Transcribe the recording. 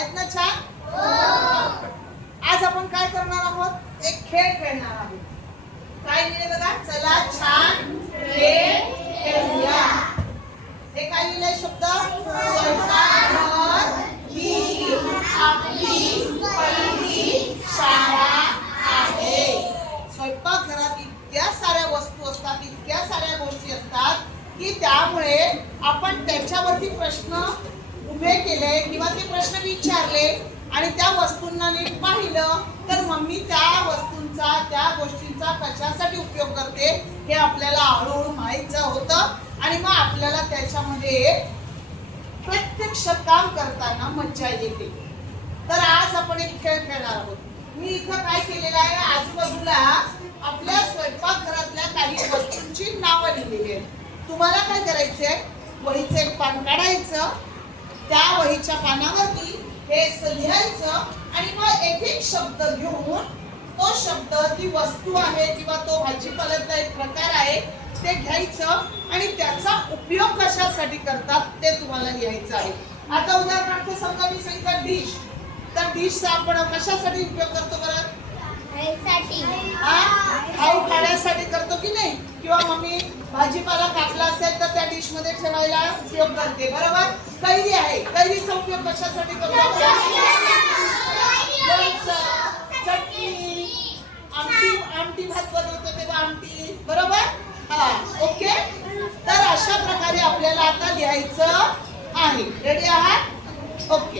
आहेत ना छान? आज आपण काय करणार आहोत? एक खेळ खेळणार आहोत. काय लिहिले बघा? चला छान खेळ खेळूया. हे काय लिहिलंय शब्द? स्वयंपाकघर ही आपली पहिली शाळा आहे. स्वयंपाकघरात इतक्या साऱ्या वस्तू असतात, इतक्या साऱ्या गोष्टी असतात की त्यामुळे आपण त्याच्यावरती प्रश्न उभे केले किंवा ते प्रश्न विचारले आणि त्या वस्तूंना नीट पाहिलं तर मम्मी त्या वस्तूंचा, त्या गोष्टींचा कशासाठी उपयोग करते हे आपल्याला हळूहळू माहित होतं आणि मग आपल्याला त्याच्यामध्ये प्रत्यक्ष काम करताना मज्जा येते. तर आज आपण एक खेळ खेळणार आहोत. मी इथं काय केलेलं आहे, आजूबाजूला आपल्या स्वयंपाकघरातल्या काही वस्तूंची नावं लिहिलेली आहेत. तुम्हाला काय करायचंय? वहीचं एक पान काढायचं, त्या वहीच्या पानावरती हे लिहायचं आणि मग एक एक शब्द घेऊन तो शब्द, ती वस्तू आहे किंवा तो भाजीपाल्यातला एक प्रकार आहे ते घ्यायचं आणि त्याचा उपयोग कशासाठी करतात ते तुम्हाला लिहायचं आहे. आता उदाहरणार्थ समजा मी सांगितलं डिश, तर डिशचा आपण कशासाठी उपयोग करतो बरं? खाऊ खाण्यासाठी करतो की नाही? किंवा मम्मी भाजीपाला कापला असेल तर त्या डिश मध्ये ठेवायला उपयोग करते, बरोबर? कैरी आहे, कैरीचा उपयोग कशासाठी करतो? चटणी, आमटी भात बनवतो तेव्हा आमटी, बरोबर? हा, ओके. तर अशा प्रकारे आपल्याला आता लिहायचं आहे. रेडी आहात? ओके.